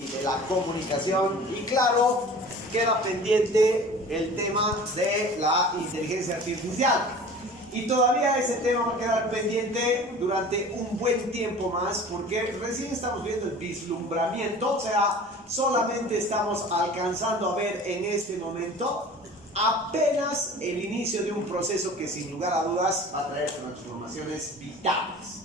y de la comunicación. Y claro, queda pendiente el tema de la inteligencia artificial. Y todavía ese tema va a quedar pendiente durante un buen tiempo más, porque recién estamos viendo el vislumbramiento, o sea, solamente estamos alcanzando a ver en este momento apenas el inicio de un proceso que sin lugar a dudas va a traer transformaciones vitales.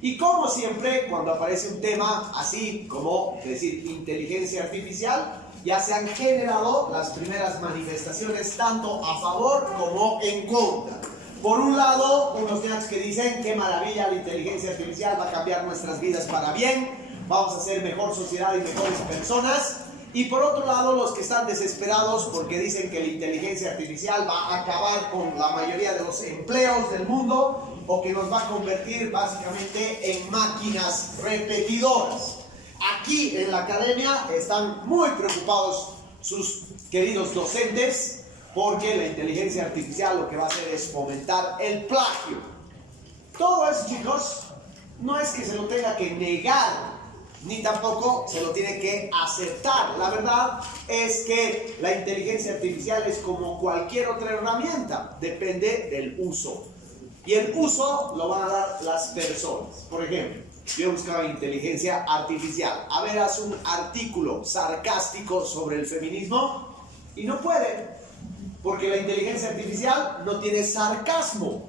Y como siempre, cuando aparece un tema así como decir inteligencia artificial, ya se han generado las primeras manifestaciones tanto a favor como en contra. Por un lado, unos ñats que dicen qué maravilla, la inteligencia artificial va a cambiar nuestras vidas para bien, vamos a ser mejor sociedad y mejores personas. Y por otro lado, los que están desesperados porque dicen que la inteligencia artificial va a acabar con la mayoría de los empleos del mundo o que nos va a convertir básicamente en máquinas repetidoras. Aquí en la academia están muy preocupados sus queridos docentes porque la inteligencia artificial lo que va a hacer es fomentar el plagio. Todo eso, chicos, no es que se lo tenga que negar, ni tampoco se lo tiene que aceptar. La verdad es que la inteligencia artificial es como cualquier otra herramienta, depende del uso. Y el uso lo van a dar las personas. Por ejemplo, yo buscaba inteligencia artificial. A ver, haz un artículo sarcástico sobre el feminismo y no puede, porque la inteligencia artificial no tiene sarcasmo.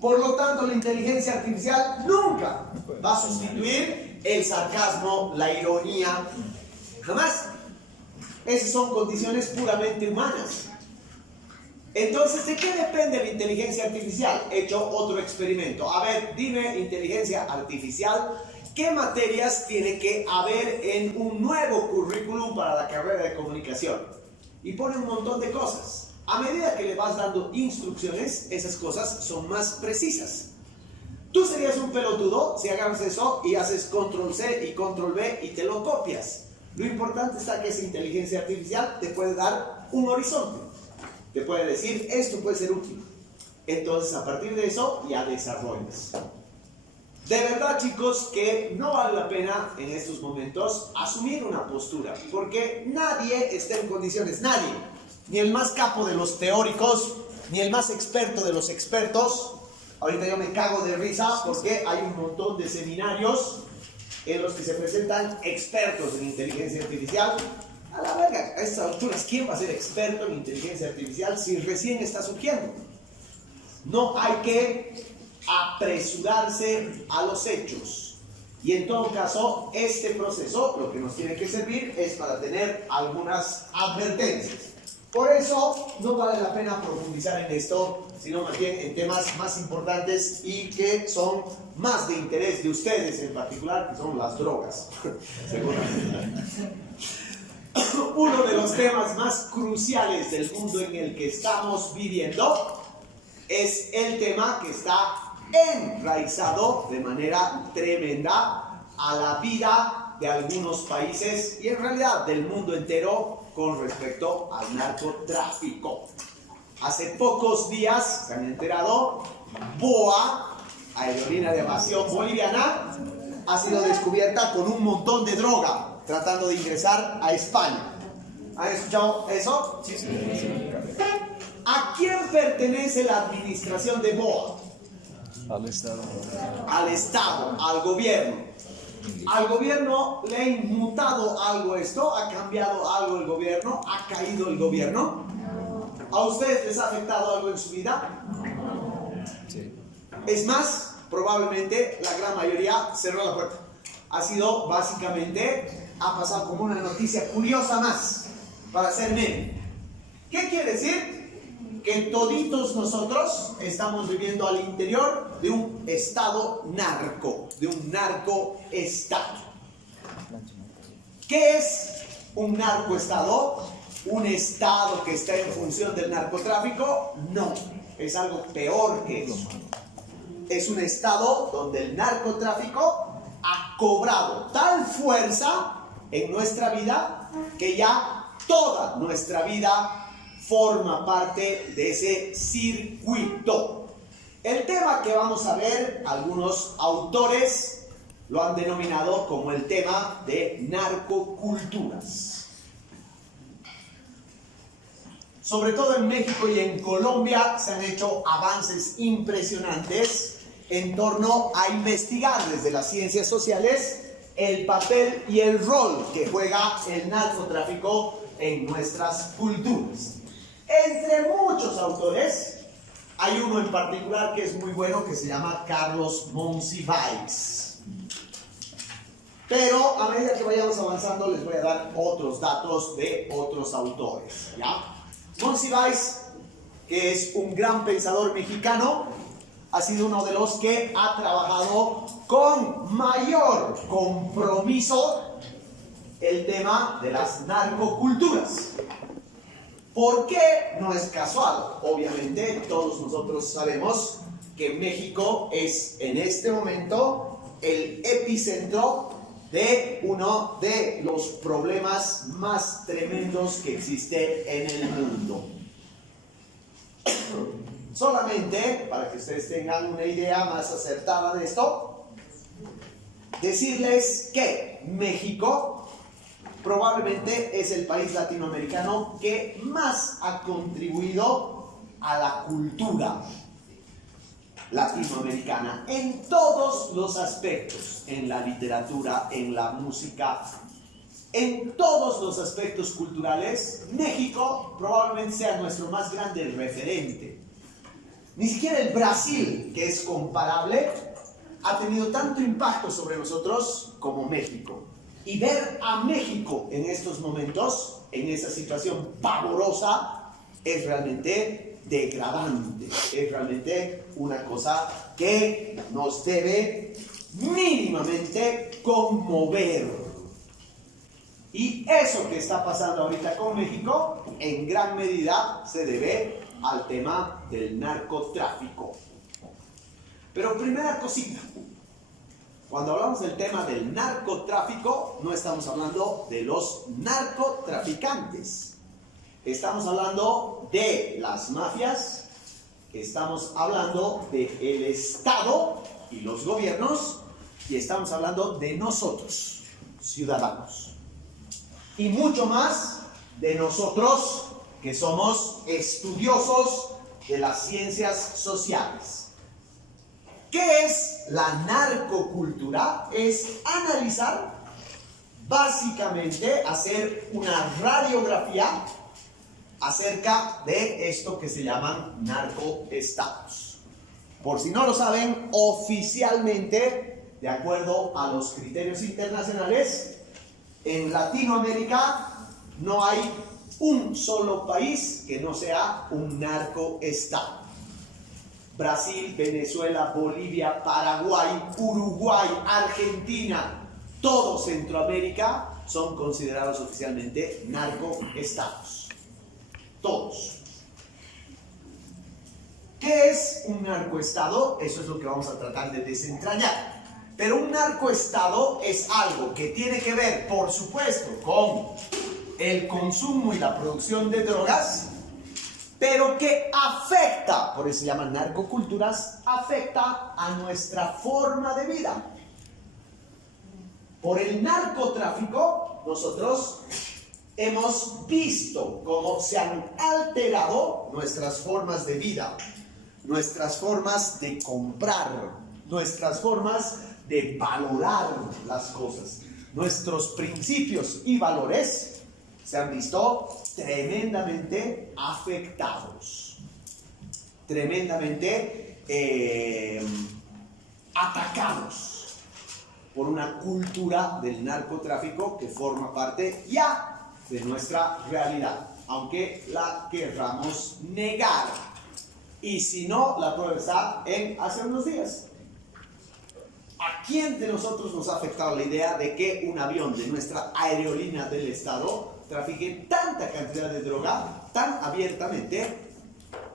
Por lo tanto, la inteligencia artificial nunca va a sustituir el sarcasmo, la ironía. Jamás. Esas son condiciones puramente humanas. Entonces, ¿de qué depende la inteligencia artificial? He hecho otro experimento. A ver, dime, inteligencia artificial, ¿qué materias tiene que haber en un nuevo currículum para la carrera de comunicación? Y pone un montón de cosas. A medida que le vas dando instrucciones, esas cosas son más precisas. Tú serías un pelotudo si agarras eso y haces control C y control V y te lo copias. Lo importante está que esa inteligencia artificial te puede dar un horizonte. Te puede decir, esto puede ser útil. Entonces, a partir de eso, ya desarrollas. De verdad, chicos, que no vale la pena en estos momentos asumir una postura, porque nadie está en condiciones, nadie, ni el más capo de los teóricos, ni el más experto de los expertos. Ahorita yo me cago de risa porque hay un montón de seminarios en los que se presentan expertos en inteligencia artificial. A la verga, a estas alturas, ¿quién va a ser experto en inteligencia artificial si recién está surgiendo? No hay que apresurarse a los hechos. Y en todo caso, este proceso lo que nos tiene que servir es para tener algunas advertencias. Por eso no vale la pena profundizar en esto, sino más bien en temas más importantes y que son más de interés de ustedes en particular, que son las drogas. Seguramente. Uno de los temas más cruciales del mundo en el que estamos viviendo es el tema que está enraizado de manera tremenda a la vida de algunos países y en realidad del mundo entero con respecto al narcotráfico. Hace pocos días se han enterado, BOA, aerolínea de evasión boliviana, ha sido descubierta con un montón de droga tratando de ingresar a España. ¿Han escuchado eso? Sí. ¿A quién pertenece la administración de BOA? Al Estado. Al Estado, al gobierno. ¿Al gobierno le ha inmutado algo esto? ¿Ha cambiado algo el gobierno? ¿Ha caído el gobierno? ¿A ustedes les ha afectado algo en su vida? Sí. Es más, probablemente la gran mayoría cerró la puerta. Ha sido básicamente, ha pasado como una noticia curiosa más para hacer meme. ¿Qué quiere decir? Que toditos nosotros estamos viviendo al interior de un estado narco, de un narcoestado. ¿Qué es un narcoestado? ¿Un estado que está en función del narcotráfico? No, es algo peor que eso. Es un estado donde el narcotráfico ha cobrado tal fuerza en nuestra vida que ya toda nuestra vida forma parte de ese circuito. El tema que vamos a ver, algunos autores lo han denominado como el tema de narcoculturas. Sobre todo en México y en Colombia se han hecho avances impresionantes en torno a investigar desde las ciencias sociales el papel y el rol que juega el narcotráfico en nuestras culturas. Entre muchos autores, hay uno en particular que es muy bueno, que se llama Carlos Monsiváis. Pero a medida que vayamos avanzando les voy a dar otros datos de otros autores, ¿ya? Monsiváis, que es un gran pensador mexicano, ha sido uno de los que ha trabajado con mayor compromiso el tema de las narcoculturas. ¿Por qué? No es casual. Obviamente todos nosotros sabemos que México es en este momento el epicentro de uno de los problemas más tremendos que existe en el mundo. Solamente, para que ustedes tengan una idea más acertada de esto, decirles que México probablemente es el país latinoamericano que más ha contribuido a la cultura latinoamericana en todos los aspectos, en la literatura, en la música, en todos los aspectos culturales. México probablemente sea nuestro más grande referente. Ni siquiera el Brasil, que es comparable, ha tenido tanto impacto sobre nosotros como México. Y ver a México en estos momentos, en esa situación pavorosa, es realmente degradante. Es realmente una cosa que nos debe mínimamente conmover. Y eso que está pasando ahorita con México, en gran medida se debe al tema del narcotráfico. Pero primera cosita, cuando hablamos del tema del narcotráfico, no estamos hablando de los narcotraficantes. Estamos hablando de las mafias, estamos hablando del Estado y los gobiernos, y estamos hablando de nosotros, ciudadanos. Y mucho más de nosotros que somos estudiosos de las ciencias sociales. ¿Qué es la narcocultura? Es analizar, básicamente, hacer una radiografía acerca de esto que se llaman narcoestados. Por si no lo saben, oficialmente, de acuerdo a los criterios internacionales, en Latinoamérica no hay un solo país que no sea un narcoestado. Brasil, Venezuela, Bolivia, Paraguay, Uruguay, Argentina, todo Centroamérica son considerados oficialmente narcoestados. Todos. ¿Qué es un narcoestado? Eso es lo que vamos a tratar de desentrañar. Pero un narcoestado es algo que tiene que ver, por supuesto, con el consumo y la producción de drogas, pero que afecta, por eso se llaman narcoculturas, afecta a nuestra forma de vida. Por el narcotráfico, nosotros hemos visto cómo se han alterado nuestras formas de vida, nuestras formas de comprar, nuestras formas de valorar las cosas. Nuestros principios y valores se han visto tremendamente afectados, tremendamente atacados por una cultura del narcotráfico que forma parte ya de nuestra realidad, aunque la querramos negar. Y si no, la prueba está en hace unos días. ¿A quién de nosotros nos ha afectado la idea de que un avión de nuestra aerolínea del Estado trafique tanta cantidad de droga tan abiertamente?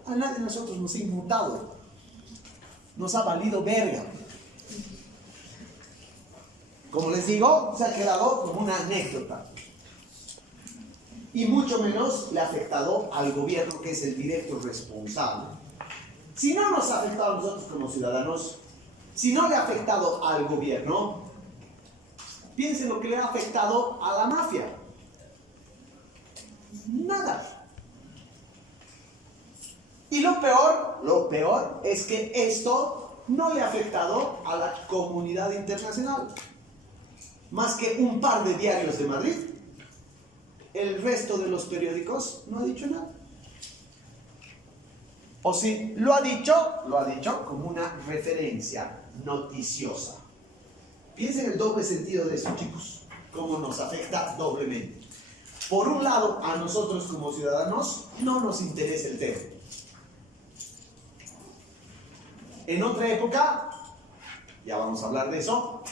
A nadie de nosotros nos ha inmutado, nos ha valido verga. Como les digo, se ha quedado como una anécdota. Y mucho menos le ha afectado al gobierno, que es el directo responsable. Si no nos ha afectado a nosotros como ciudadanos, si no le ha afectado al gobierno, Piensen lo que le ha afectado a la mafia. Nada. Y lo peor es que esto no le ha afectado a la comunidad internacional. Más que un par de diarios de Madrid, el resto de los periódicos no ha dicho nada. O si lo ha dicho como una referencia noticiosa. Piensen en el doble sentido de eso, chicos, cómo nos afecta doblemente. Por un lado, a nosotros como ciudadanos no nos interesa el tema. En otra época, ya vamos a hablar de eso,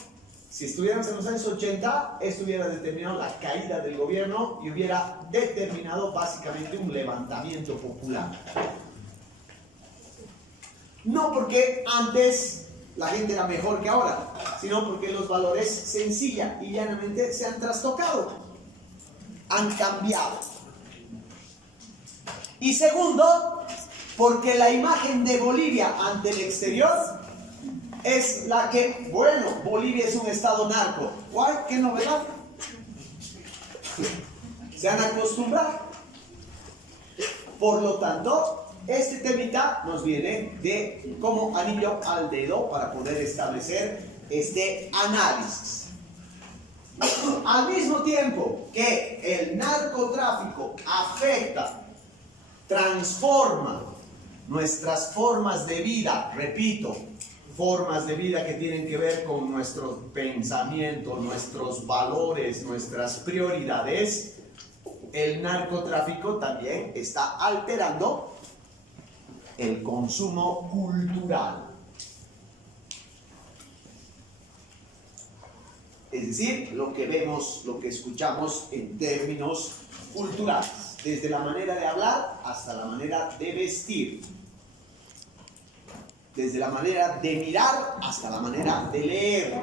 si estuviéramos en los años 80, esto hubiera determinado la caída del gobierno y hubiera determinado básicamente un levantamiento popular. No porque antes la gente era mejor que ahora, sino porque los valores sencilla y llanamente se han trastocado, han cambiado. Y segundo, porque la imagen de Bolivia ante el exterior es la que, bueno, Bolivia es un estado narco. ¿Guay? ¿Qué novedad? Se han acostumbrado. Por lo tanto, este temita nos viene de como anillo al dedo para poder establecer este análisis. Al mismo tiempo que el narcotráfico afecta, transforma nuestras formas de vida, repito, formas de vida que tienen que ver con nuestro pensamiento, nuestros valores, nuestras prioridades, el narcotráfico también está alterando el consumo cultural. Es decir, lo que vemos, lo que escuchamos en términos culturales, desde la manera de hablar hasta la manera de vestir, desde la manera de mirar hasta la manera de leer.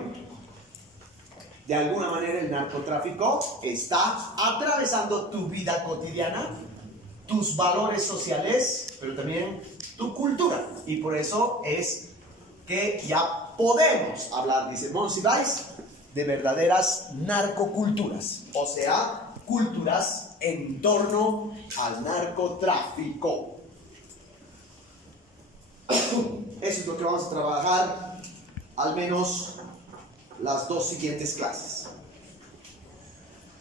De alguna manera el narcotráfico está atravesando tu vida cotidiana, tus valores sociales, pero también tu cultura. Y por eso es que ya podemos hablar, dice Monsiváis, de verdaderas narcoculturas, o sea, culturas en torno al narcotráfico. Eso es lo que vamos a trabajar al menos las dos siguientes clases.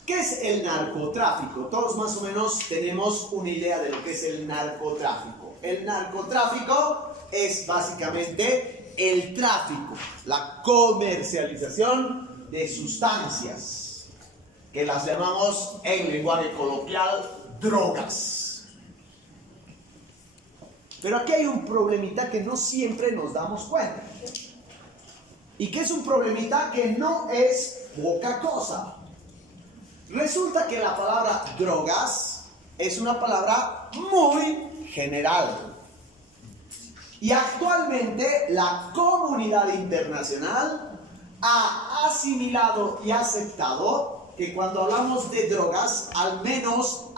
¿Qué es el narcotráfico? Todos más o menos tenemos una idea de lo que es el narcotráfico. El narcotráfico es básicamente el tráfico, la comercialización de sustancias, que las llamamos en lenguaje coloquial drogas. Pero aquí hay un problemita que no siempre nos damos cuenta. Y que es un problemita que no es poca cosa. Resulta que la palabra drogas es una palabra muy general. Y actualmente la comunidad internacional ha asimilado y aceptado que cuando hablamos de drogas, al menos,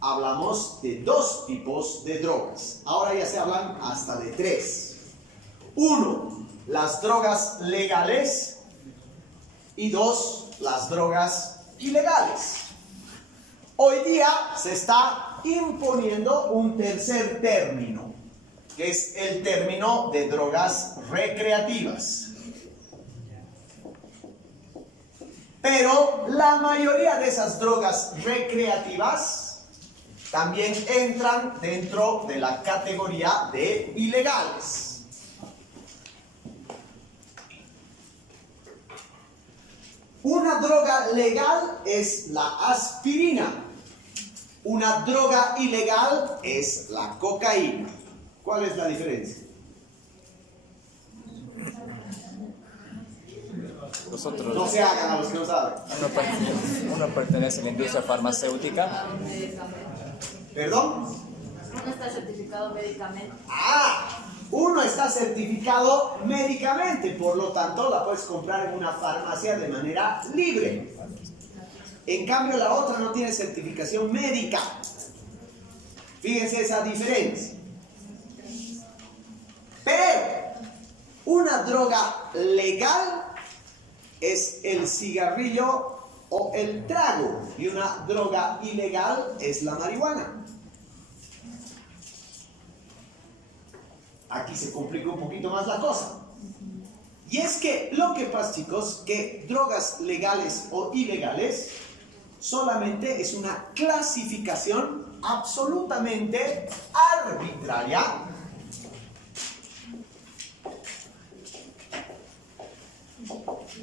hablamos de dos tipos de drogas. Ahora ya se hablan hasta de tres. Uno, las drogas legales, y dos, las drogas ilegales. Hoy día se está imponiendo un tercer término, que es el término de drogas recreativas. Pero la mayoría de esas drogas recreativas también entran dentro de la categoría de ilegales. Una droga legal es la aspirina. Una droga ilegal es la cocaína. ¿Cuál es la diferencia? Vosotros, No se hagan a los que no saben. uno pertenece a la industria farmacéutica. ¿Perdón? Uno está certificado médicamente. Uno está certificado médicamente, por lo tanto la puedes comprar en una farmacia de manera libre. En cambio la otra no tiene certificación médica. Fíjense esa diferencia. Pero una droga legal es el cigarrillo o el trago, y una droga ilegal es la marihuana. Aquí se complica un poquito más la cosa. Y es que lo que pasa, chicos, que drogas legales o ilegales solamente es una clasificación absolutamente arbitraria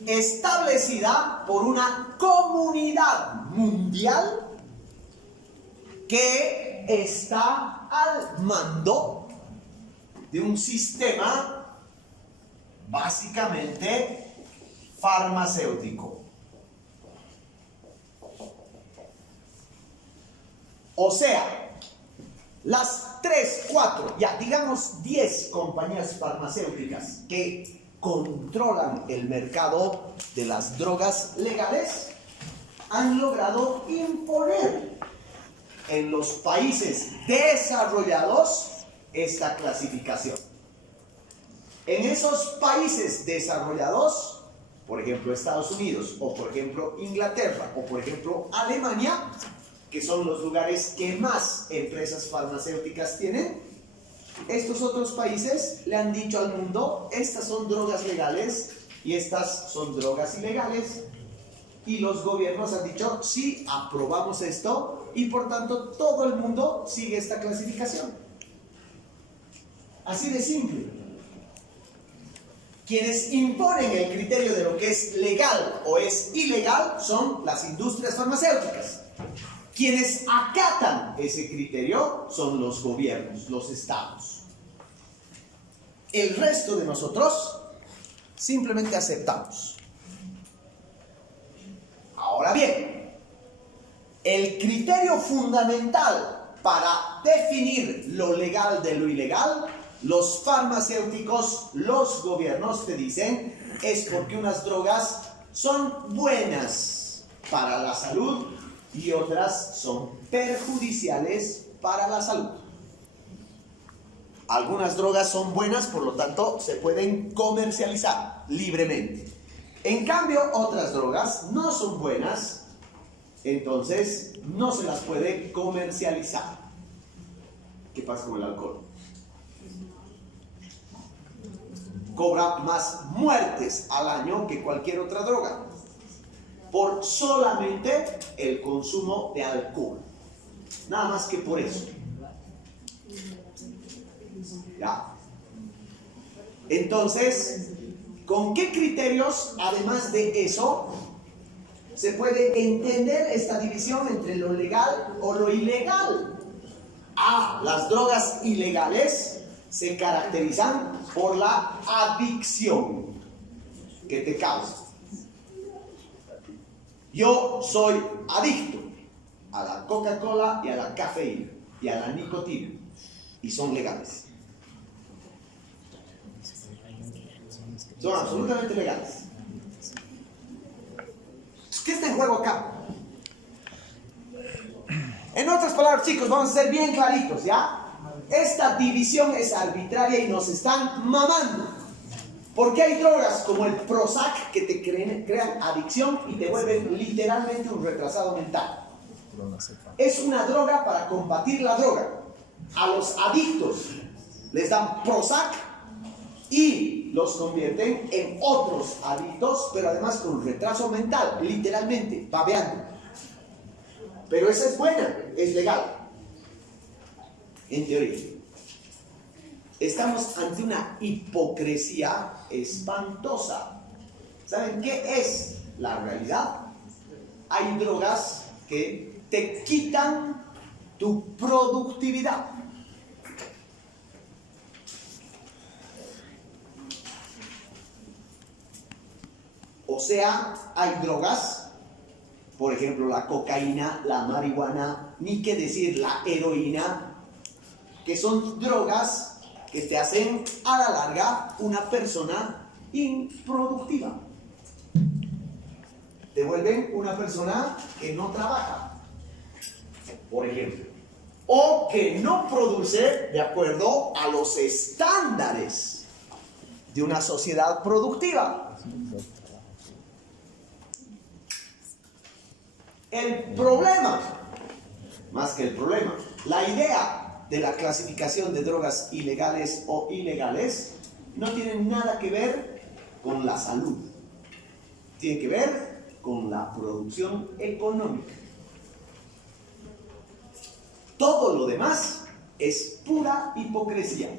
establecida por una comunidad mundial que está al mando de un sistema básicamente farmacéutico. O sea, las 3, 4, ya digamos 10 compañías farmacéuticas que controlan el mercado de las drogas legales han logrado imponer en los países desarrollados esta clasificación. En esos países desarrollados, por ejemplo Estados Unidos, o por ejemplo Inglaterra, o por ejemplo Alemania, que son los lugares que más empresas farmacéuticas tienen, estos otros países le han dicho al mundo: estas son drogas legales y estas son drogas ilegales. Y los gobiernos han dicho: sí, aprobamos esto, y por tanto todo el mundo sigue esta clasificación. Así de simple. Quienes imponen el criterio de lo que es legal o es ilegal son las industrias farmacéuticas. Quienes acatan ese criterio son los gobiernos, los estados. El resto de nosotros simplemente aceptamos. Ahora bien, el criterio fundamental para definir lo legal de lo ilegal, los farmacéuticos, los gobiernos te dicen, es porque unas drogas son buenas para la salud y otras son perjudiciales para la salud. Algunas drogas son buenas, por lo tanto se pueden comercializar libremente. En cambio, otras drogas no son buenas, entonces no se las puede comercializar. ¿Qué pasa con el alcohol? Cobra más muertes al año que cualquier otra droga por solamente el consumo de alcohol. Nada más que por eso. ¿Ya? Entonces, ¿con qué criterios, además de eso, se puede entender esta división entre lo legal o lo ilegal? Las drogas ilegales se caracterizan por la adicción que te causa. Yo soy adicto a la Coca-Cola y a la cafeína y a la nicotina, y son legales. Son absolutamente legales. ¿Qué está en juego acá? En otras palabras, chicos, vamos a ser bien claritos, ¿ya? Esta división es arbitraria y nos están mamando. Porque hay drogas como el Prozac que te crean adicción y te vuelven literalmente un retrasado mental. Es una droga para combatir la droga. A los adictos les dan Prozac y los convierten en otros adictos, pero además con retraso mental, literalmente, babeando. Pero esa es buena, es legal. En teoría. Estamos ante una hipocresía espantosa. ¿Saben qué es la realidad? Hay drogas que te quitan tu productividad. O sea, hay drogas, por ejemplo la cocaína, la marihuana, ni qué decir la heroína, que son drogas que te hacen a la larga una persona improductiva. Te vuelven una persona que no trabaja, por ejemplo, o que no produce de acuerdo a los estándares de una sociedad productiva. El problema, más que el problema, la idea de la clasificación de drogas ilegales o ilegales no tiene nada que ver con la salud. Tiene que ver con la producción económica. Todo lo demás es pura hipocresía.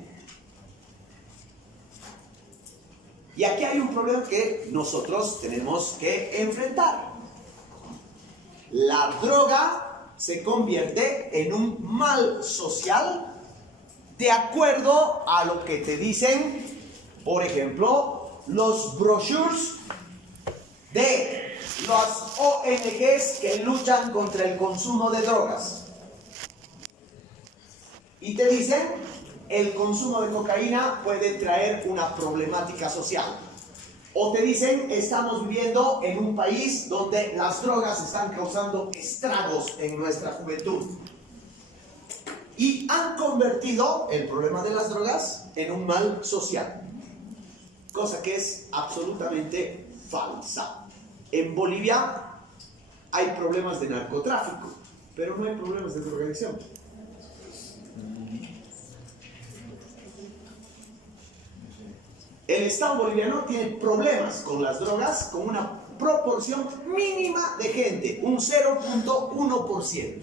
Y aquí hay un problema que nosotros tenemos que enfrentar. La droga se convierte en un mal social de acuerdo a lo que te dicen, por ejemplo, los brochures de las ONGs que luchan contra el consumo de drogas. Y te dicen, el consumo de cocaína puede traer una problemática social. O te dicen, estamos viviendo en un país donde las drogas están causando estragos en nuestra juventud. Y han convertido el problema de las drogas en un mal social. Cosa que es absolutamente falsa. En Bolivia hay problemas de narcotráfico, pero no hay problemas de drogadicción. El Estado boliviano tiene problemas con las drogas con una proporción mínima de gente, un 0.1%,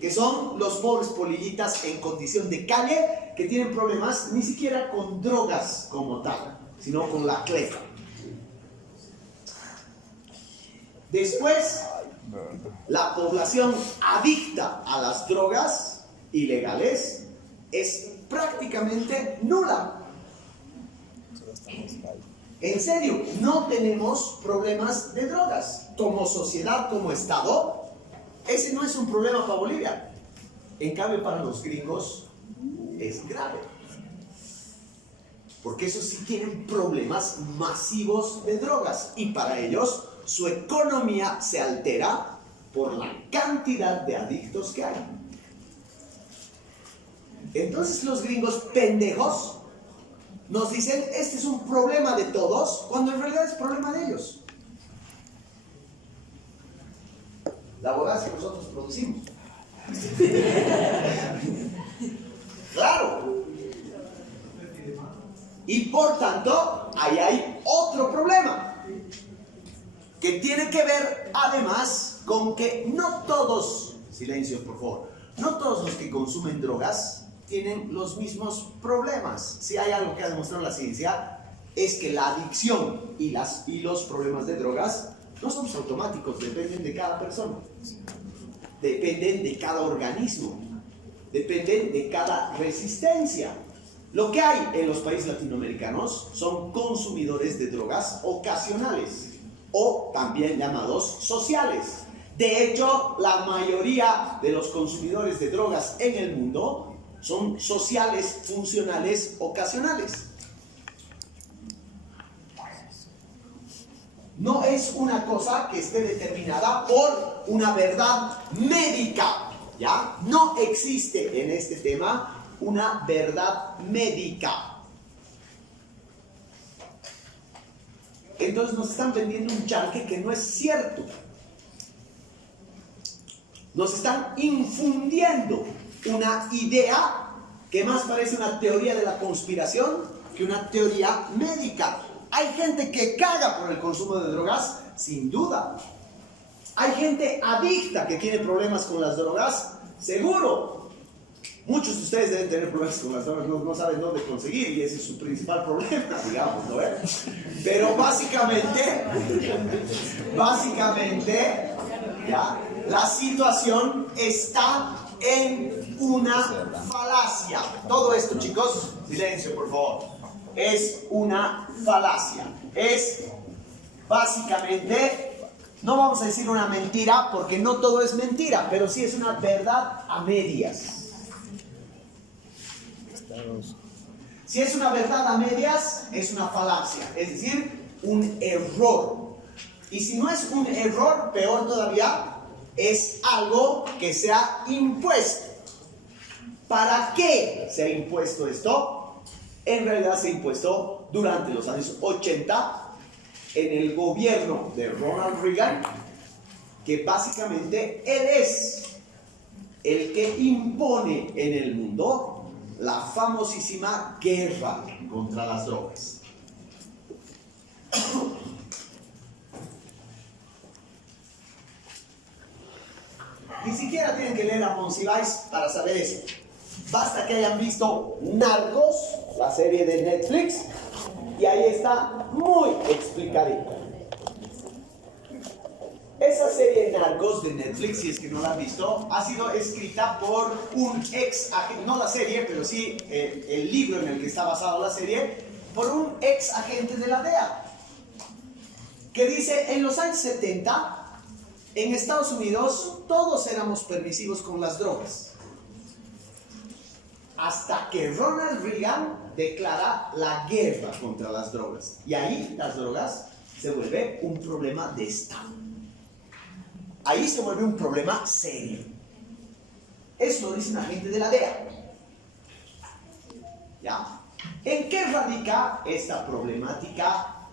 que son los pobres polillitas en condición de calle que tienen problemas ni siquiera con drogas como tal, sino con la clefa. Después, la población adicta a las drogas ilegales es prácticamente nula. En serio, no tenemos problemas de drogas. Como sociedad, como Estado, ese no es un problema para Bolivia. En cambio, para los gringos es grave. Porque esos sí tienen problemas masivos de drogas. Y para ellos, su economía se altera por la cantidad de adictos que hay. Entonces los gringos pendejos nos dicen, este es un problema de todos, cuando en realidad es problema de ellos. La abogada que nosotros producimos. Claro. Y por tanto, ahí hay otro problema, que tiene que ver además con que no todos, silencio por favor, no todos los que consumen drogas tienen los mismos problemas. Si hay algo que ha demostrado la ciencia, es que la adicción y los problemas de drogas no son automáticos, dependen de cada persona, dependen de cada organismo, dependen de cada resistencia. Lo que hay en los países latinoamericanos son consumidores de drogas ocasionales o también llamados sociales. De hecho, la mayoría de los consumidores de drogas en el mundo son sociales, funcionales, ocasionales. No es una cosa que esté determinada por una verdad médica, ¿ya? No existe en este tema una verdad médica. Entonces nos están vendiendo un chanque que no es cierto. Nos están infundiendo una idea que más parece una teoría de la conspiración que una teoría médica. Hay gente que caga por el consumo de drogas, sin duda. Hay gente adicta que tiene problemas con las drogas, seguro. Muchos de ustedes deben tener problemas con las drogas, no saben dónde conseguir, y ese es su principal problema, digamos, ¿no? Pero básicamente, ¿ya? La situación está en una falacia. Todo esto, chicos, silencio por favor, es una falacia. Es básicamente, no vamos a decir una mentira porque no todo es mentira, pero sí es una verdad a medias. Si es una verdad a medias, es una falacia, es decir, un error. Y si no es un error, peor todavía, es algo que se ha impuesto. ¿Para qué se ha impuesto esto? En realidad se ha impuesto durante los años 80 en el gobierno de Ronald Reagan que básicamente él es el que impone en el mundo la famosísima guerra contra las drogas. Ni siquiera tienen que leer a Monsiváis para saber eso. Basta que hayan visto Narcos, la serie de Netflix, y ahí está muy explicadito. Esa serie Narcos de Netflix, si es que no la han visto, ha sido escrita por un ex agente, no la serie, pero sí el libro en el que está basado la serie, por un ex agente de la DEA, que dice, en los años 70, en Estados Unidos, todos éramos permisivos con las drogas. Hasta que Ronald Reagan declara la guerra contra las drogas. Y ahí las drogas se vuelve un problema de Estado. Ahí se vuelve un problema serio. Eso lo dice un agente de la DEA. ¿Ya? ¿En qué radica esta problemática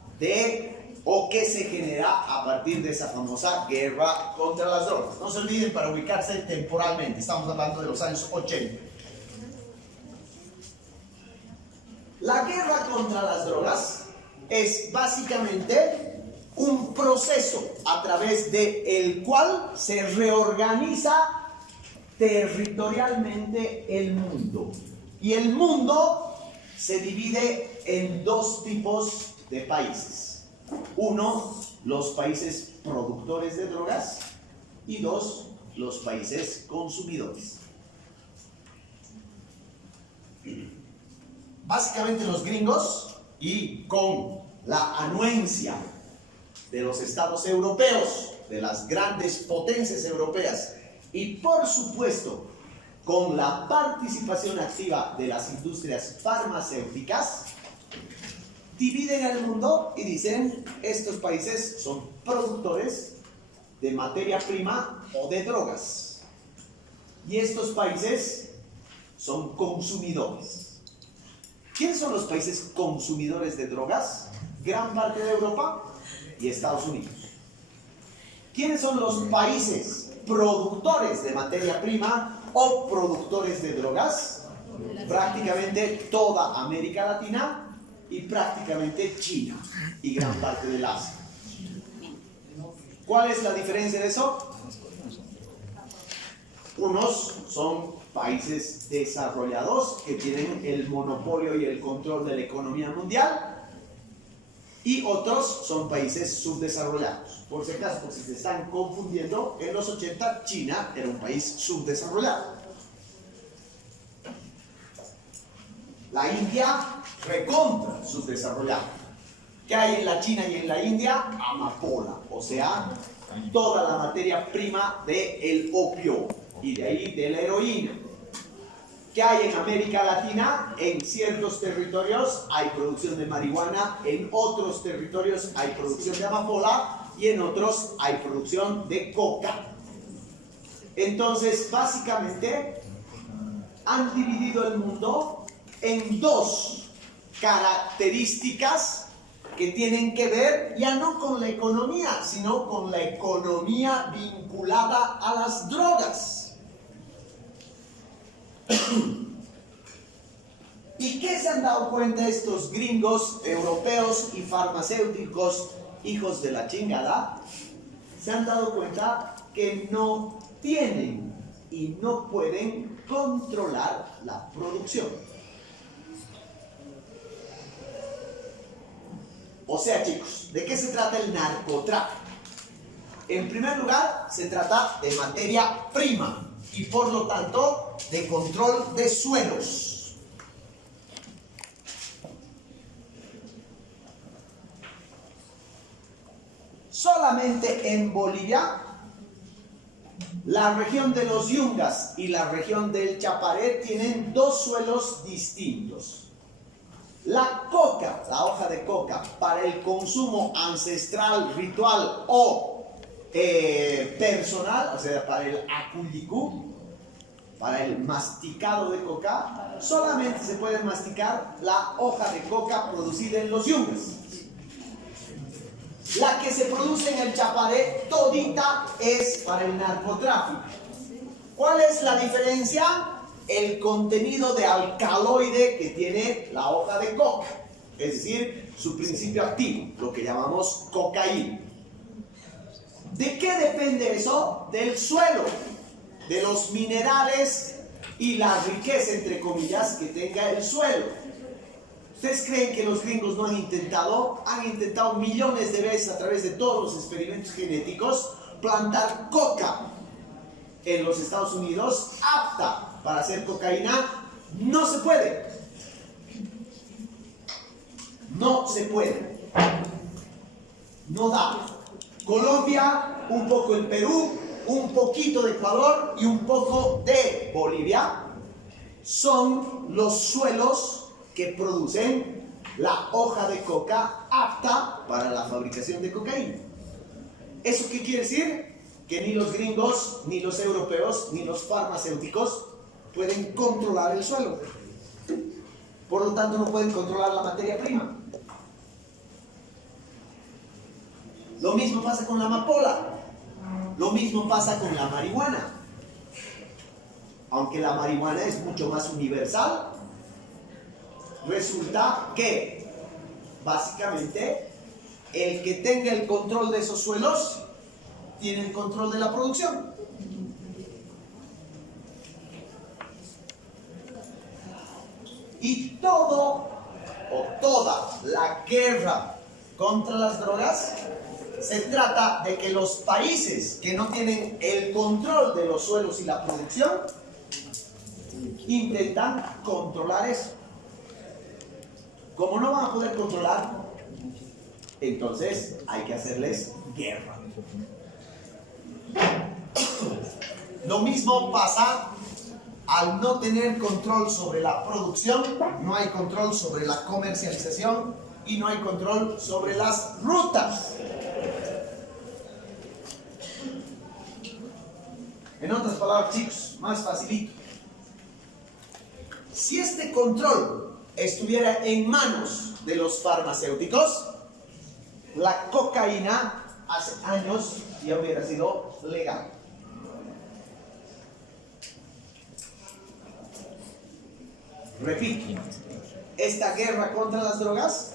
o qué se genera a partir de esa famosa guerra contra las drogas? No se olviden, para ubicarse temporalmente, estamos hablando de los años 80. La guerra contra las drogas es básicamente un proceso a través del cual se reorganiza territorialmente el mundo. Y el mundo se divide en dos tipos de países. Uno, los países productores de drogas, y dos, los países consumidores. Básicamente los gringos, y con la anuencia de los estados europeos, de las grandes potencias europeas, y por supuesto con la participación activa de las industrias farmacéuticas, dividen el mundo y dicen, estos países son productores de materia prima o de drogas, y estos países son consumidores. ¿Quiénes son los países consumidores de drogas? Gran parte de Europa y Estados Unidos. ¿Quiénes son los países productores de materia prima o productores de drogas? Prácticamente toda América Latina y prácticamente China y gran parte del Asia. ¿Cuál es la diferencia de eso? Unos son países desarrollados que tienen el monopolio y el control de la economía mundial, y otros son países subdesarrollados. Por si acaso, porque se están confundiendo, en los 80 China era un país subdesarrollado. La India, recontra subdesarrollada. ¿Qué hay en la China y en la India? Amapola, o sea, toda la materia prima del opio y de ahí de la heroína. ¿Qué hay en América Latina? En ciertos territorios hay producción de marihuana, en otros territorios hay producción de amapola y en otros hay producción de coca. Entonces, básicamente, han dividido el mundo en dos características que tienen que ver ya no con la economía, sino con la economía vinculada a las drogas. ¿Y qué se han dado cuenta estos gringos, europeos y farmacéuticos, hijos de la chingada? Se han dado cuenta que no tienen y no pueden controlar la producción. O sea, chicos, ¿de qué se trata el narcotráfico? En primer lugar, se trata de materia prima y por lo tanto de control de suelos. Solamente en Bolivia, la región de los Yungas y la región del Chaparé tienen dos suelos distintos. La coca, la hoja de coca, para el consumo ancestral, ritual o personal, o sea, para el aculicú, para el masticado de coca, solamente se puede masticar la hoja de coca producida en los Yungas. La que se produce en el Chapadé, todita es para el narcotráfico. ¿Cuál es la diferencia? El contenido de alcaloide que tiene la hoja de coca, es decir, su principio activo, lo que llamamos cocaína. ¿De qué depende eso? Del suelo, de los minerales y la riqueza, entre comillas, que tenga el suelo. ¿Ustedes creen que los gringos no han intentado? Han intentado millones de veces a través de todos los experimentos genéticos plantar coca en los Estados Unidos apta para hacer cocaína. No se puede. No se puede. No da. Colombia, un poco el Perú, un poquito de Ecuador y un poco de Bolivia son los suelos que producen la hoja de coca apta para la fabricación de cocaína. ¿Eso qué quiere decir? Que ni los gringos, ni los europeos, ni los farmacéuticos pueden controlar el suelo. Por lo tanto, no pueden controlar la materia prima. Lo mismo pasa con la amapola. Lo mismo pasa con la marihuana. Aunque la marihuana es mucho más universal, resulta que, básicamente, el que tenga el control de esos suelos tiene el control de la producción. Y todo o toda la guerra contra las drogas se trata de que los países que no tienen el control de los suelos y la producción intentan controlar eso. Como no van a poder controlar, entonces hay que hacerles guerra. Lo mismo pasa al no tener control sobre la producción, no hay control sobre la comercialización y no hay control sobre las rutas. En otras palabras, chicos, más facilito. Si este control estuviera en manos de los farmacéuticos, la cocaína hace años ya hubiera sido legal. Repito, esta guerra contra las drogas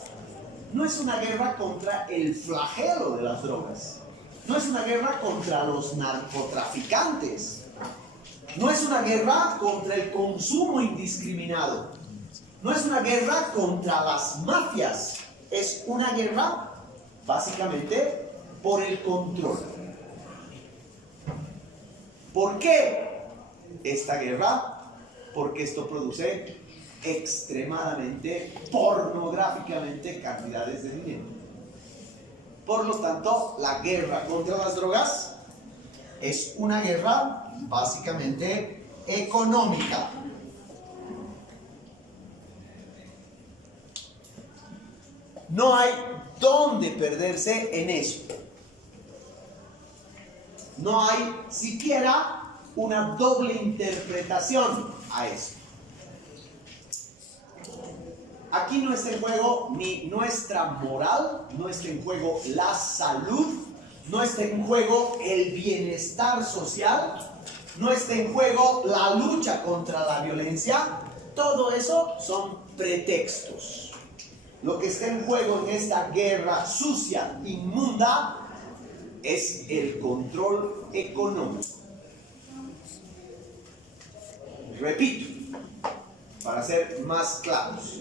no es una guerra contra el flagelo de las drogas, no es una guerra contra los narcotraficantes, no es una guerra contra el consumo indiscriminado, no es una guerra contra las mafias, es una guerra básicamente por el control. ¿Por qué esta guerra? Porque esto produce extremadamente, pornográficamente, cantidades de dinero. Por lo tanto, la guerra contra las drogas es una guerra básicamente económica. No hay dónde perderse en eso. No hay siquiera una doble interpretación a eso. Aquí no está en juego ni nuestra moral, no está en juego la salud, no está en juego el bienestar social, no está en juego la lucha contra la violencia. Todo eso son pretextos. Lo que está en juego en esta guerra sucia, inmunda, es el control económico. Repito, para ser más claros.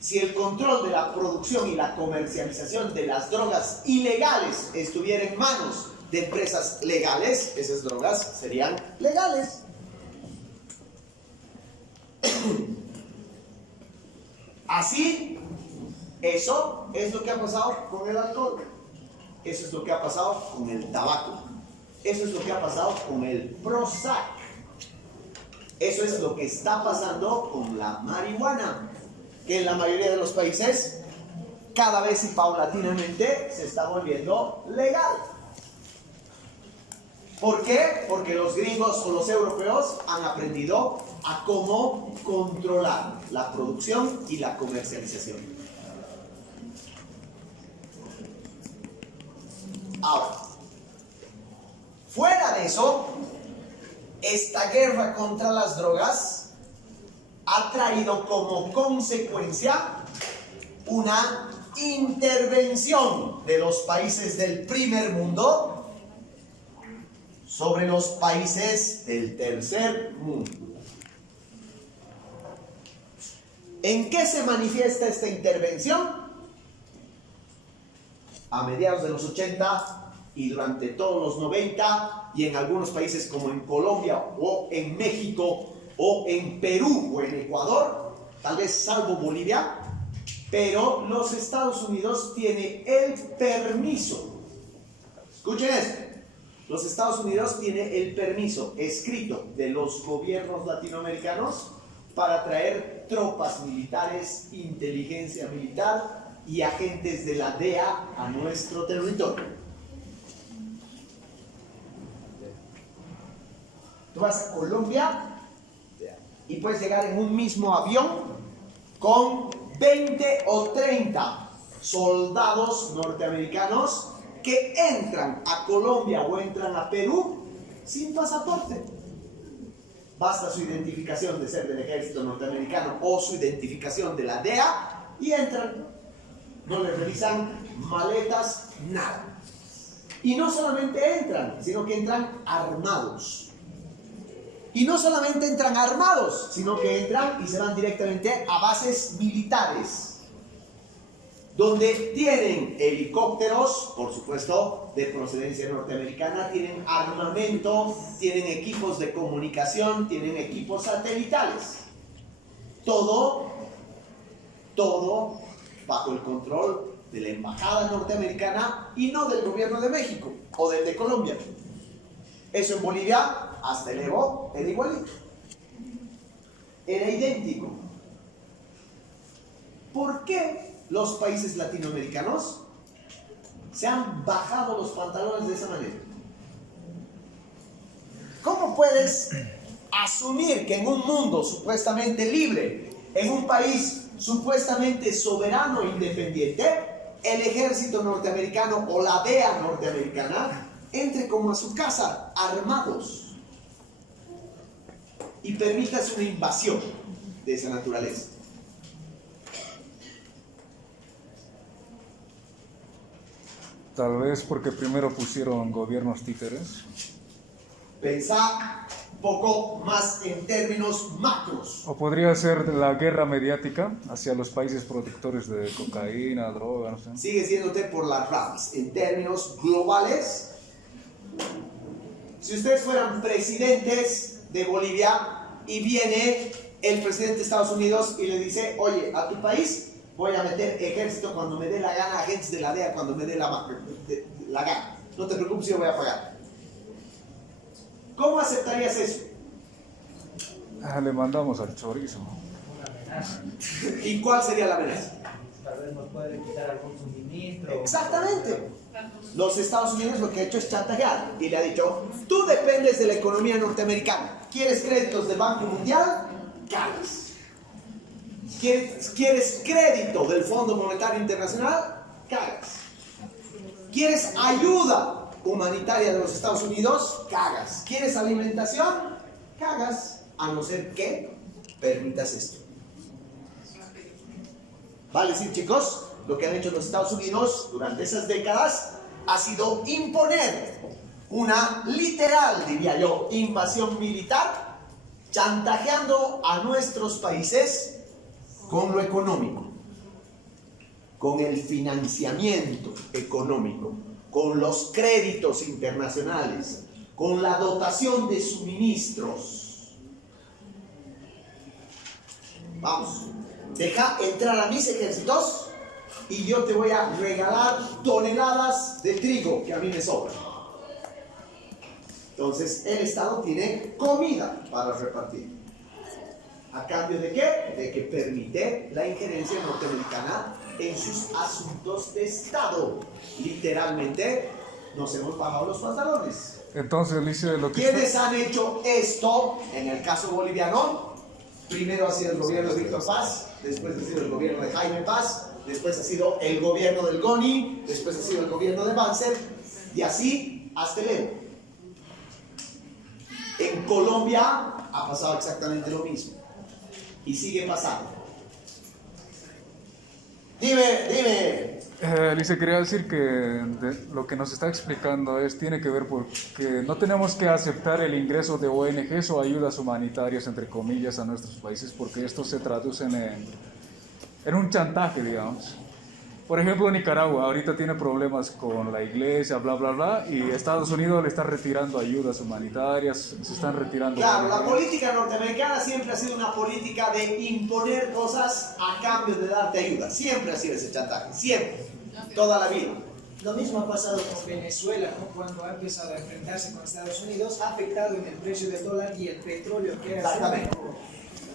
Si el control de la producción y la comercialización de las drogas ilegales estuviera en manos de empresas legales, esas drogas serían legales. Así, eso es lo que ha pasado con el alcohol, eso es lo que ha pasado con el tabaco, eso es lo que ha pasado con el Prozac, eso es lo que está pasando con la marihuana, que en la mayoría de los países cada vez y paulatinamente se está volviendo legal. ¿Por qué? Porque los gringos o los europeos han aprendido a cómo controlar la producción y la comercialización. Ahora, fuera de eso, esta guerra contra las drogas ha traído como consecuencia una intervención de los países del primer mundo sobre los países del tercer mundo. ¿En qué se manifiesta esta intervención? A mediados de los 80 y durante todos los 90, y en algunos países como en Colombia o en México o en Perú o en Ecuador, tal vez salvo Bolivia, pero los Estados Unidos tienen el permiso. Escuchen esto. Los Estados Unidos tienen el permiso escrito de los gobiernos latinoamericanos para traer tropas militares, inteligencia militar y agentes de la DEA a nuestro territorio. Tú vas a Colombia y puedes llegar en un mismo avión con 20 o 30 soldados norteamericanos que entran a Colombia o entran a Perú sin pasaporte. Basta su identificación de ser del ejército norteamericano o su identificación de la DEA y entran. No les revisan maletas, nada. Y no solamente entran, sino que entran armados. Y no solamente entran armados, sino que entran y se van directamente a bases militares, donde tienen helicópteros, por supuesto, de procedencia norteamericana, tienen armamento, tienen equipos de comunicación, tienen equipos satelitales. Todo bajo el control de la embajada norteamericana y no del gobierno de México o del de Colombia. Eso en Bolivia, hasta el Evo, era igualito. Era idéntico. ¿Por qué los países latinoamericanos se han bajado los pantalones de esa manera? ¿Cómo puedes asumir que en un mundo supuestamente libre, en un país supuestamente soberano e independiente, el ejército norteamericano o la DEA norteamericana entre como a su casa armados y permitas una invasión de esa naturaleza? Tal vez porque primero pusieron gobiernos títeres. Pensá un poco más en términos macros. O podría ser la guerra mediática hacia los países productores de cocaína, droga, no sé. Sigue siéndote por las ramas. En términos globales, si ustedes fueran presidentes de Bolivia y viene el presidente de Estados Unidos y le dice: oye, a tu país voy a meter ejército cuando me dé la gana, agentes de la DEA cuando me dé la gana. No te preocupes, yo voy a pagar. ¿Cómo aceptarías eso? Le mandamos al chorizo. ¿Y cuál sería la amenaza? Tal vez nos puede quitar algún suministro. Exactamente. Los Estados Unidos lo que ha hecho es chantajear y le ha dicho: tú dependes de la economía norteamericana. ¿Quieres créditos del Banco Mundial? Cagas. ¿Quieres crédito del Fondo Monetario Internacional? Cagas. ¿Quieres ayuda humanitaria de los Estados Unidos? Cagas. ¿Quieres alimentación? Cagas. A no ser que permitas esto. Vale decir, chicos, lo que han hecho los Estados Unidos durante esas décadas ha sido imponer una literal, diría yo, invasión militar, chantajeando a nuestros países con lo económico, con el financiamiento económico, con los créditos internacionales, con la dotación de suministros. Vamos, deja entrar a mis ejércitos y yo te voy a regalar toneladas de trigo que a mí me sobra. Entonces el Estado tiene comida para repartir. ¿A cambio de qué? De que permite la injerencia norteamericana en sus asuntos de Estado. Literalmente nos hemos bajado los pantalones. Entonces, dice lo que... ¿Quiénes han hecho esto en el caso boliviano? Primero ha sido el gobierno de Víctor Paz, después ha sido el gobierno de Jaime Paz, después ha sido el gobierno del Goni, después ha sido el gobierno de Banzer. Y así hasta el Evo. En Colombia ha pasado exactamente lo mismo. Y sigue pasando. Dime. Lice, quería decir que lo que nos está explicando tiene que ver porque no tenemos que aceptar el ingreso de ONGs o ayudas humanitarias, entre comillas, a nuestros países, porque estos se traducen en un chantaje, digamos. Por ejemplo, Nicaragua ahorita tiene problemas con la iglesia, bla, bla, bla, y Estados Unidos le está retirando ayudas humanitarias, se están retirando... Claro, la política norteamericana siempre ha sido una política de imponer cosas a cambio de darte ayuda. Siempre ha sido ese chantaje, siempre, toda la vida. Lo mismo ha pasado con Venezuela, ¿no? Cuando ha empezado a enfrentarse con Estados Unidos, ha afectado en el precio del dólar y el petróleo que era... Exactamente.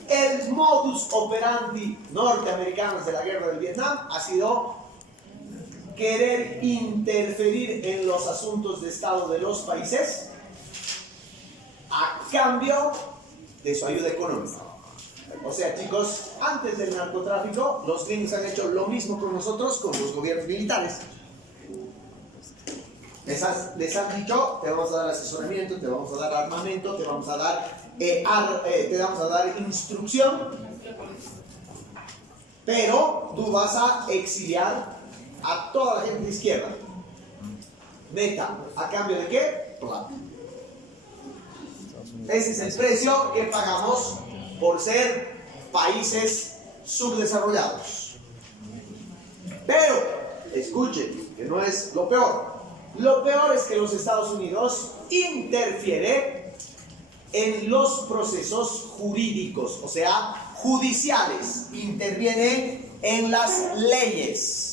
El modus operandi norteamericano de la guerra del Vietnam ha sido querer interferir en los asuntos de Estado de los países a cambio de su ayuda económica. O sea, chicos, antes del narcotráfico, los gringos han hecho lo mismo con nosotros, con los gobiernos militares. Les han dicho, te vamos a dar asesoramiento, te vamos a dar armamento, te vamos a dar instrucción, pero tú vas a exiliar a toda la gente de izquierda. Meta, ¿a cambio de qué? Plata. Ese es el precio que pagamos por ser países subdesarrollados. Pero, escuchen, que no es lo peor. Lo peor es que los Estados Unidos interfiere en los procesos jurídicos, o sea, judiciales. Interviene en las leyes.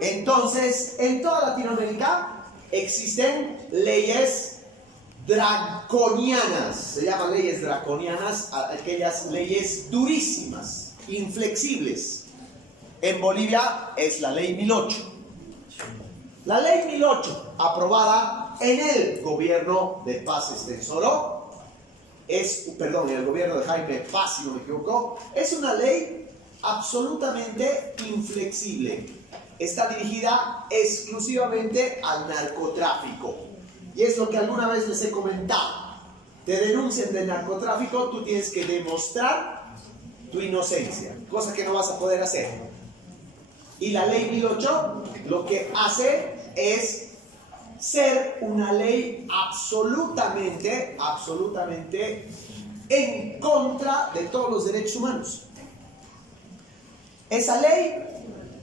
Entonces, en toda Latinoamérica existen leyes draconianas. Se llaman leyes draconianas, aquellas leyes durísimas, inflexibles. En Bolivia es la ley 1008. La ley 1008, aprobada en el gobierno de Paz Estenssoro, en el gobierno de Jaime Paz, si no me equivoco, es una ley absolutamente inflexible. Está dirigida exclusivamente al narcotráfico. Y es lo que alguna vez les he comentado. Te denuncian de narcotráfico, tú tienes que demostrar tu inocencia, cosa que no vas a poder hacer. Y la ley 1008 lo que hace es ser una ley absolutamente en contra de todos los derechos humanos. Esa ley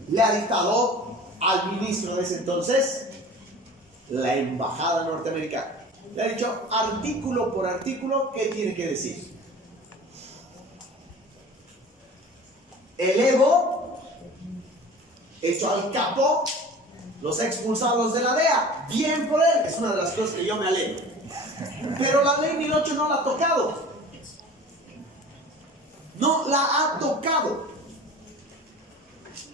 le ha dictado al ministro de ese entonces la embajada norteamericana. Le ha dicho artículo por artículo qué tiene que decir. El Evo, hecho al capo, los ha expulsado a los de la DEA. Bien por él, es una de las cosas que yo me alegro. Pero la ley 1008 no la ha tocado. No la ha tocado.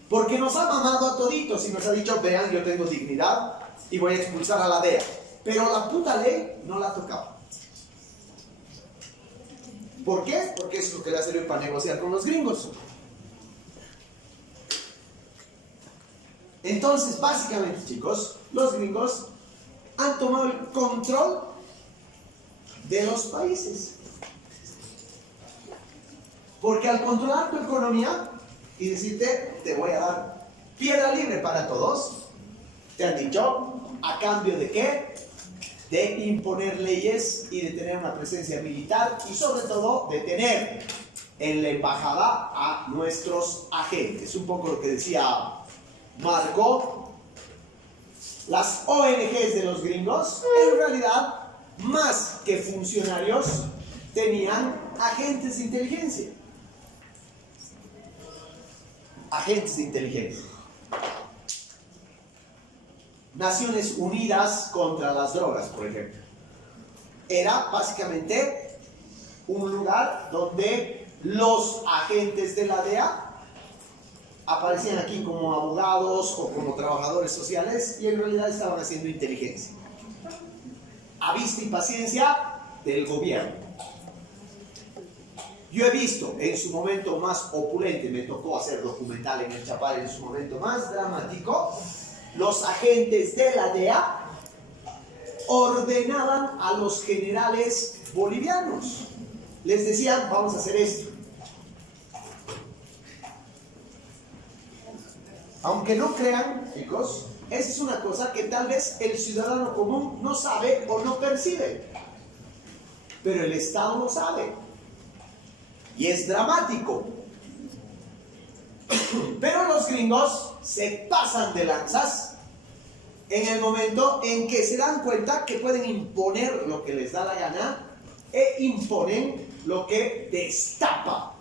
Porque nos ha mamado a toditos y nos ha dicho, vean, yo tengo dignidad y voy a expulsar a la DEA. Pero la puta ley no la ha tocado. ¿Por qué? Porque es lo que le ha servido para negociar con los gringos. Entonces, básicamente, chicos, los gringos han tomado el control de los países. Porque al controlar tu economía y decirte, te voy a dar piedra libre para todos, te han dicho, ¿a cambio de qué? De imponer leyes y de tener una presencia militar y sobre todo de tener en la embajada a nuestros agentes. Un poco lo que decía Marco. Las ONGs de los gringos, en realidad, más que funcionarios, tenían agentes de inteligencia. Agentes de inteligencia. Naciones Unidas contra las drogas, por ejemplo. Era básicamente un lugar donde los agentes de la DEA aparecían aquí como abogados o como trabajadores sociales y en realidad estaban haciendo inteligencia. A vista y paciencia del gobierno. Yo he visto en su momento más opulente, me tocó hacer documental en el Chapare en su momento más dramático, los agentes de la DEA ordenaban a los generales bolivianos. Les decían, vamos a hacer esto. Aunque no crean, chicos, esa es una cosa que tal vez el ciudadano común no sabe o no percibe. Pero el Estado lo sabe. Y es dramático. Pero los gringos se pasan de lanzas en el momento en que se dan cuenta que pueden imponer lo que les da la gana e imponen lo que destapa,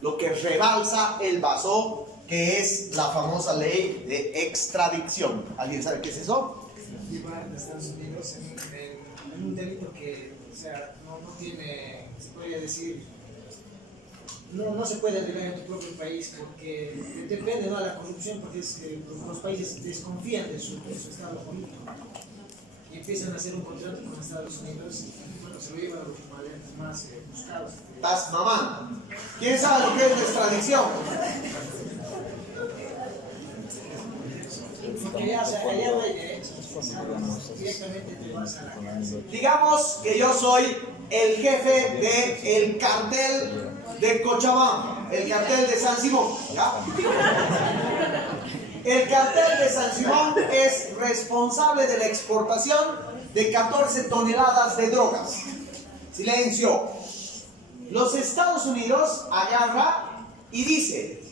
lo que rebalsa el vaso, que es la famosa ley de extradición. ¿Alguien sabe qué es eso? Llevar a Estados Unidos en un delito que, o sea, no tiene, se podría decir, no se puede arreglar en tu propio país porque depende, ¿no?, de la corrupción, porque los países desconfían de su estado político y empiezan a hacer un contrato con Estados Unidos y bueno, se lo llevan a los maleantes más buscados. Estás mamando. ¿Quién sabe lo que es la extradición? Porque ya, o sea, allá no hay derechos, directamente te vas a la cárcel. Digamos que yo soy el jefe del cartel de Cochabamba, el cartel de San Simón, ¿ya? El cartel de San Simón es responsable de la exportación de 14 toneladas de drogas. Silencio. Los Estados Unidos agarra y dice,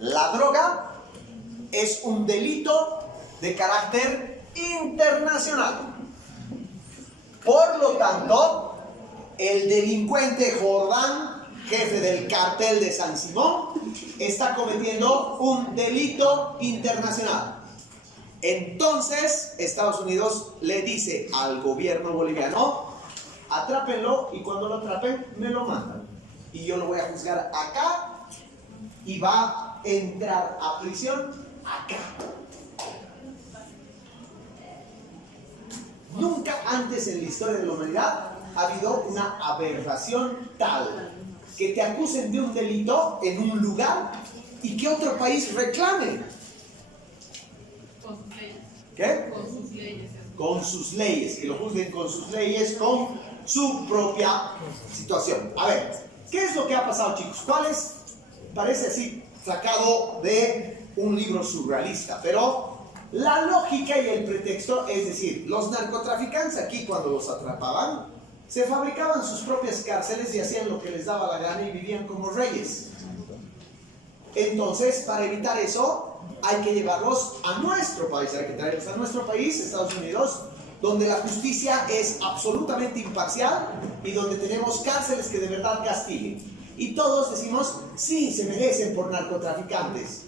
la droga es un delito de carácter internacional. Por lo tanto, el delincuente Jordán, jefe del cartel de San Simón, está cometiendo un delito internacional. Entonces, Estados Unidos le dice al gobierno boliviano, atrápenlo y cuando lo atrapen, me lo mandan. Y yo lo voy a juzgar acá y va a entrar a prisión acá. Nunca antes en la historia de la humanidad ha habido una aberración tal que te acusen de un delito en un lugar y que otro país reclame. Con sus leyes. ¿Qué? Con sus leyes. Con sus leyes, que lo juzguen con sus leyes, con su propia situación. A ver, ¿qué es lo que ha pasado, chicos? ¿Cuál es? Parece así, sacado de un libro surrealista, pero la lógica y el pretexto, es decir, los narcotraficantes aquí cuando los atrapaban, se fabricaban sus propias cárceles y hacían lo que les daba la gana y vivían como reyes. Entonces, para evitar eso, hay que llevarlos a nuestro país, hay que traerlos a nuestro país, Estados Unidos, donde la justicia es absolutamente imparcial y donde tenemos cárceles que de verdad castiguen. Y todos decimos, sí, se merecen por narcotraficantes.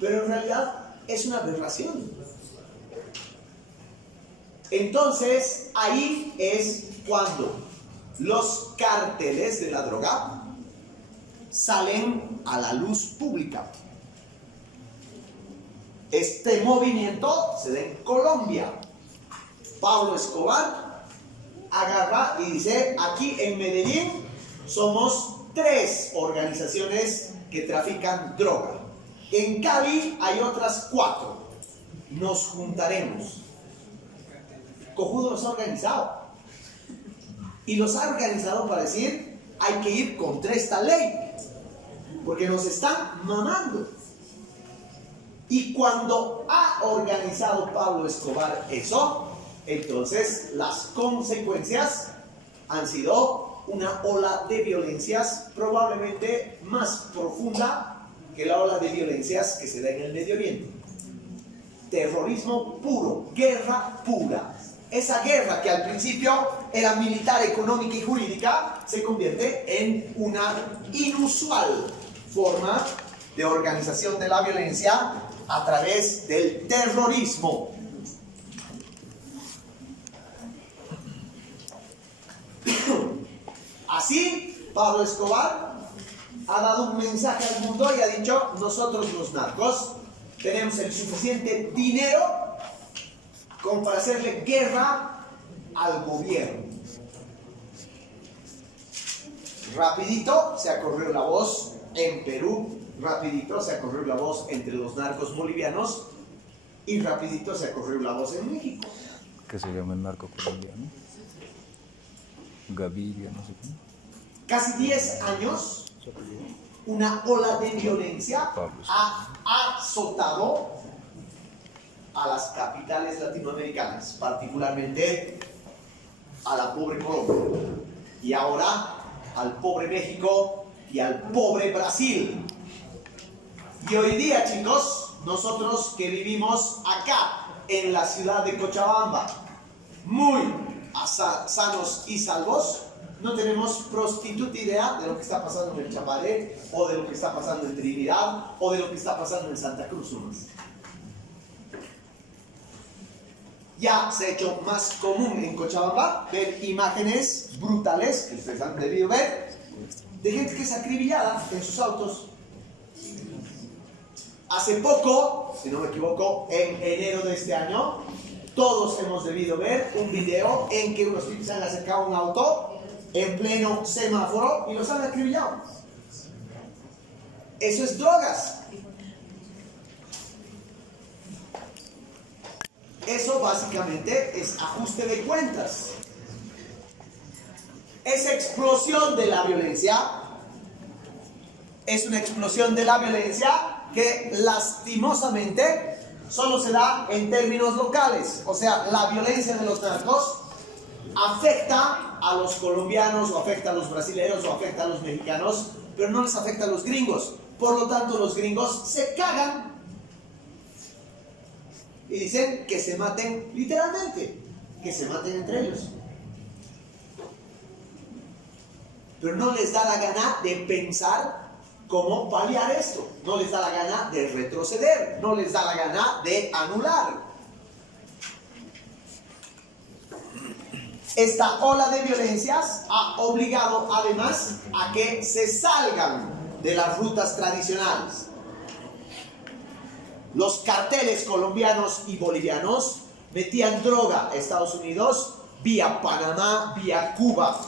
Pero en realidad es una aberración. Entonces, ahí es cuando los cárteles de la droga salen a la luz pública. Este movimiento se da en Colombia. Pablo Escobar agarra y dice, aquí en Medellín somos 3 organizaciones que trafican droga. En Cali hay otras 4. Nos juntaremos. Cojudo los ha organizado. Y los ha organizado para decir, hay que ir contra esta ley. Porque nos están mamando. Y cuando ha organizado Pablo Escobar eso, entonces las consecuencias han sido una ola de violencias probablemente más profunda que la ola de violencias que se da en el Medio Oriente. Terrorismo puro, guerra pura. Esa guerra que al principio era militar, económica y jurídica se convierte en una inusual forma de organización de la violencia a través del terrorismo. Así, Pablo Escobar ha dado un mensaje al mundo y ha dicho, nosotros los narcos tenemos el suficiente dinero como para hacerle guerra al gobierno. Rapidito se ha corrido la voz en Perú, rapidito se ha corrido la voz entre los narcos bolivianos y rapidito se corrió la voz en México. Que se llama el narco colombiano. Gaviria, no sé qué. Casi 10 años, una ola de violencia ha azotado a las capitales latinoamericanas, particularmente a la pobre Colombia, y ahora al pobre México y al pobre Brasil. Y hoy día, chicos, nosotros que vivimos acá en la ciudad de Cochabamba, muy sanos y salvos, no tenemos prostituta idea de lo que está pasando en el Chambaré, o de lo que está pasando en Trinidad, o de lo que está pasando en Santa Cruz. Ya se ha hecho más común en Cochabamba ver imágenes brutales, que ustedes han debido ver, de gente que es acribillada en sus autos. Hace poco, si no me equivoco, en enero de este año, todos hemos debido ver un video en que unos tipos se han acercado a un auto en pleno semáforo y los han acribillado. Eso es drogas. Eso básicamente es ajuste de cuentas. Esa explosión de la violencia es una explosión de la violencia que lastimosamente solo se da en términos locales. O sea, la violencia de los narcos afecta a los colombianos, o afecta a los brasileños, o afecta a los mexicanos, pero no les afecta a los gringos. Por lo tanto, los gringos se cagan y dicen que se maten literalmente, que se maten entre ellos. Pero no les da la gana de pensar cómo paliar esto, no les da la gana de retroceder, no les da la gana de anular. Esta ola de violencias ha obligado además a que se salgan de las rutas tradicionales. Los carteles colombianos y bolivianos metían droga a Estados Unidos vía Panamá, vía Cuba.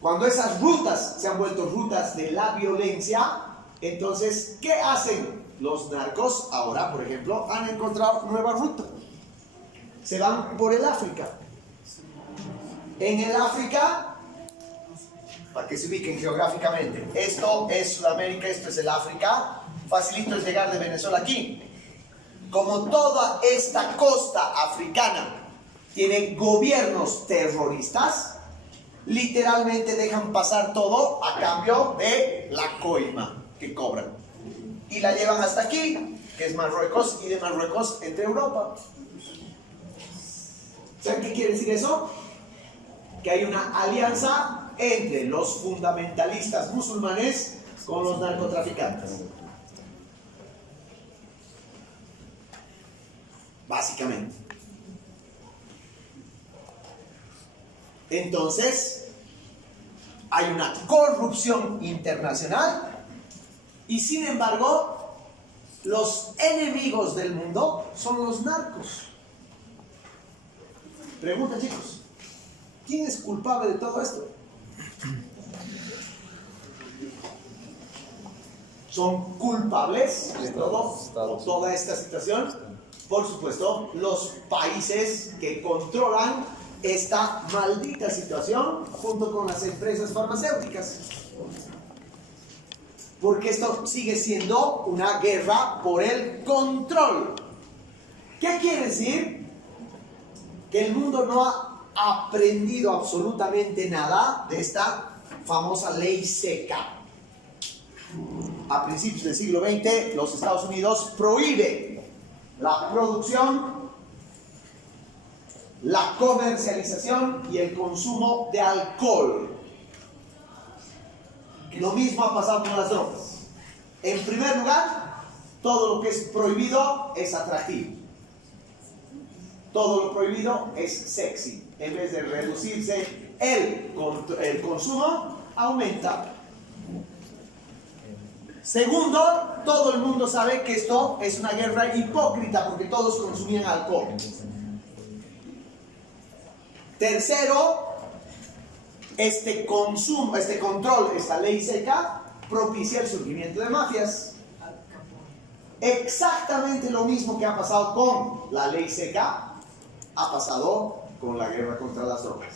Cuando esas rutas se han vuelto rutas de la violencia, entonces, ¿qué hacen los narcos? Ahora, por ejemplo, han encontrado nueva ruta. Se van por el África. En el África, para que se ubiquen geográficamente, esto es Sudamérica, esto es el África. Facilito es llegar de Venezuela aquí. Como toda esta costa africana tiene gobiernos terroristas, literalmente dejan pasar todo a cambio de la coima que cobran. Y la llevan hasta aquí, que es Marruecos, y de Marruecos entre Europa. ¿Saben qué quiere decir eso? Que hay una alianza entre los fundamentalistas musulmanes con los narcotraficantes. Básicamente. Entonces, hay una corrupción internacional y sin embargo, los enemigos del mundo son los narcos. Pregunta, chicos, ¿quién es culpable de todo esto? ¿Son culpables de toda esta situación? Por supuesto, los países que controlan esta maldita situación junto con las empresas farmacéuticas. Porque esto sigue siendo una guerra por el control. ¿Qué quiere decir? Que el mundo no ha aprendido absolutamente nada de esta famosa ley seca. A principios del siglo XX, los Estados Unidos prohíben la producción, la comercialización y el consumo de alcohol. Lo mismo ha pasado con las drogas. En primer lugar, todo lo que es prohibido es atractivo. Todo lo prohibido es sexy. En vez de reducirse el consumo, aumenta. Segundo, todo el mundo sabe que esto es una guerra hipócrita porque todos consumían alcohol. Tercero, este control, esta ley seca, propicia el surgimiento de mafias. Exactamente lo mismo que ha pasado con la ley seca, ha pasado con la guerra contra las drogas.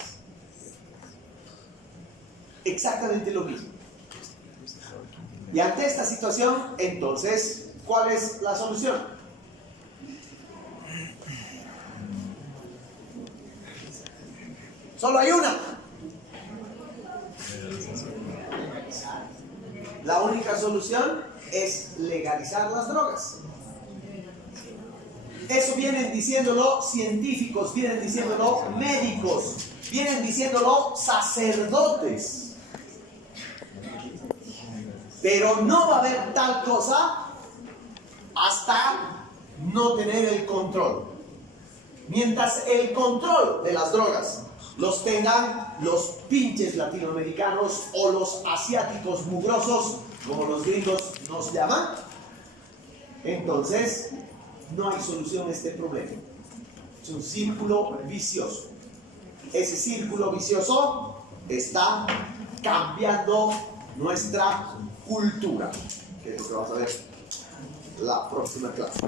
Exactamente lo mismo. Y ante esta situación, entonces, ¿cuál es la solución? Solo hay una. La única solución es legalizar las drogas. Eso vienen diciéndolo científicos, vienen diciéndolo médicos, vienen diciéndolo sacerdotes. Pero no va a haber tal cosa hasta no tener el control. Mientras el control de las drogas los tengan los pinches latinoamericanos o los asiáticos mugrosos, como los gringos nos llaman, entonces no hay solución a este problema. Es un círculo vicioso. Ese círculo vicioso está cambiando nuestra cultura, que es lo que vamos a ver la próxima clase.